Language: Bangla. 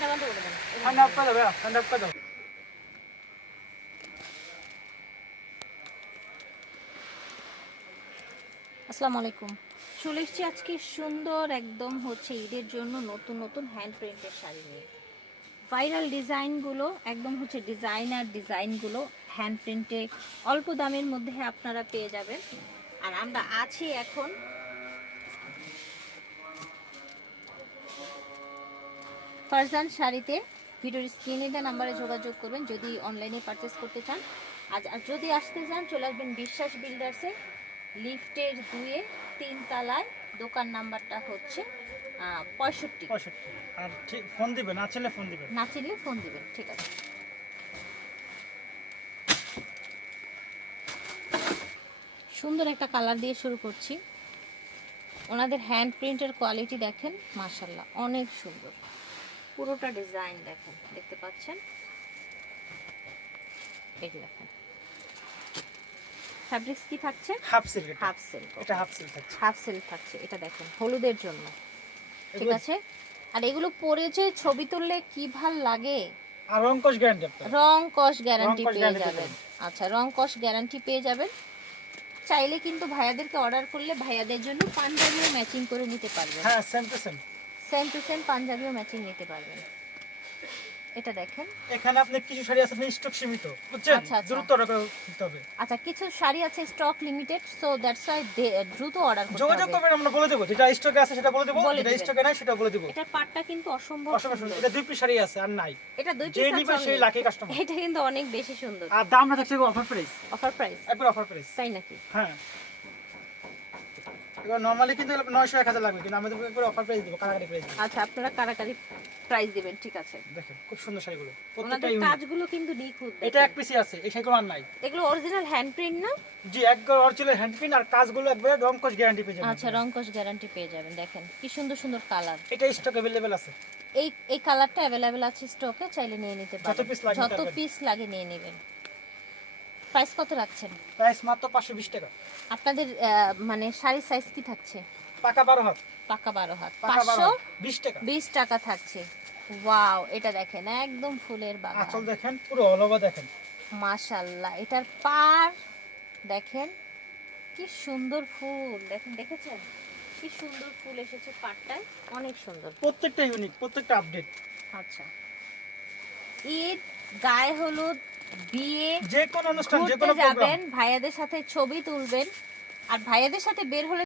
ফ্যানটা বন্ধ করে দেন। ঠান্ডা অফ করে দাও ভাইয়া, ঠান্ডা অফ করে দাও। আসসালামু আলাইকুম। চলে এসেছি আজকে সুন্দর একদম হচ্ছে ঈদের জন্য নতুন নতুন হ্যান্ড প্রিন্টের শাড়ি নিয়ে। ভাইরাল ডিজাইনগুলো একদম হচ্ছে ডিজাইনগুলো হ্যান্ড প্রিন্টে অল্প দামের মধ্যে আপনারা পেয়ে যাবেন। আর আমরা আছি এখন ফারজান শাড়িতে। ভিডিওর স্ক্রিনে দেওয়া নাম্বারে যোগাযোগ করবেন যদি অনলাইনে পারচেস করতে চান। আর যদি আসতে চান চলে আসবেন বিশ্বাস বিল্ডার্সে, লিফটের 2-এ 3 তলায়। দোকান নাম্বারটা হচ্ছে 65। 65। আর ঠিক ফোন দিবেন, না ছেলে ফোন দিবেন। না চিনলে ফোন দিবেন, ঠিক আছে। সুন্দর একটা কালার দিয়ে শুরু করছি। ওনাদের হ্যান্ড প্রিন্টের কোয়ালিটি দেখেন, মাশাআল্লাহ অনেক সুন্দর। পুরোটা ডিজাইন দেখেন, দেখতে পাচ্ছেন, এই যে দেখেন। ফ্যাব্রিক্স কি থাকছে? Half silk. Half silk. এটা হাফ সিল্ক থাকছে। হাফ সিল্ক থাকছে, এটা দেখেন হলুদের জন্য, ঠিক আছে। আর এগুলো পরে যে ছবি তুললে কি ভাল লাগে। আর রং কস গ্যারান্টি আপনার। রং কস গ্যারান্টি রং কস পেয়ে guarantee যাবেন। আচ্ছা, রং কস গ্যারান্টি পেয়ে যাবেন। চাইলে কিন্তু ভাইয়াদেরকে অর্ডার করলে ভাইয়াদের জন্য পাঞ্জাবিও ম্যাচিং করে নিতে পারবেন। হ্যাঁ, same to same. Same to same পাঞ্জাবিও ম্যাচিং নিতে পারবেন। এটা দেখেন। এখানে আপনি কিছু শাড়ি আছে স্টক সীমিত, বুঝছেন? আচ্ছা, আচ্ছা। দ্রুত অর্ডার করতে হবে। আচ্ছা, কিছু শাড়ি আছে stock limited, so that's why দ্রুত অর্ডার করতে যোগাযোগ হবে। করবেন, আমরা বলে দেব যেটা স্টকে আছে সেটা বলে দেব, বলে যেটা দিবেন। স্টকে নাই সেটা বলে দেব। এটার পাটটা কিন্তু অসম্ভব অসম্ভব সুন্দর। সুন্দর। এটা দুই পিস শাড়ি আছে আর নাই। এটা দুই যে পিস নিবে আছে সেই লাকি কাস্টমার। এটা কিন্তু অনেক বেশি সুন্দর। আর দামটা থাকছে অফার প্রাইস। Offer price? একবার অফার প্রাইস। তাই নাকি? হ্যাঁ। এবার নরমালি কিন্তু 900 1000 লাগবে, কিন্তু আমাদের একবার অফার প্রাইস দেব, কারাকারি প্রাইস দেব। আচ্ছা, আপনারা কারাকারি প্রাইস দিবেন, ঠিক আছে। দেখেন খুব সুন্দর শাড়িগুলো, প্রত্যেকটা ওনাদের ইউনিক। কাজগুলো কিন্তু নিখুঁত। এটা এক পিসই আছে, এই শাড়িগুলো আর নাই। এগুলো অরিজিনাল হ্যান্ড প্রিন্ট না? জি, একবার অরিজিনাল হ্যান্ড প্রিন্ট, আর কাজগুলো একবার রং কস গ্যারান্টি পেয়ে যাবেন। আচ্ছা, রংকশ গ্যারান্টি পেয়ে যাবেন। দেখেন কি সুন্দর সুন্দর কালার। এটা স্টক अवेलेबल আছে। এই কালারটা अवेलेबल আছে স্টকে, চাইলে নিয়ে নিতে পারেন। যত পিস লাগে নিয়ে নেবেন। প্রাইস কত রাখছেন? প্রাইস মাত্র 520 টাকা। আপনাদের মানে শাড়ির সাইজ কি থাকছে? পাকা 12 হাত। পাকা 12 হাত। পাকা 12 20 টাকা। 20 টাকা থাকছে। ওয়াও, এটা দেখেন একদম ফুলের বাগান। আঁচল দেখেন, পুরো অল ওভার দেখেন। মাশাআল্লাহ। এটার পার দেখেন কি সুন্দর ফুল, দেখেন, দেখেছেন কি সুন্দর ফুল এসেছে পাটটায়, অনেক সুন্দর। প্রত্যেকটা ইউনিক, প্রত্যেকটা আপডেট। আচ্ছা, ঈদ, গায়ে হলুদ, বিয়ে, যে কোনো অনুষ্ঠান, যে ঘুরতে কোনো প্রোগ্রাম, যাবেন, ভাইয়াদের সাথে ছবি তুলবেন। আর ভাইয়াদের সাথে বের হলে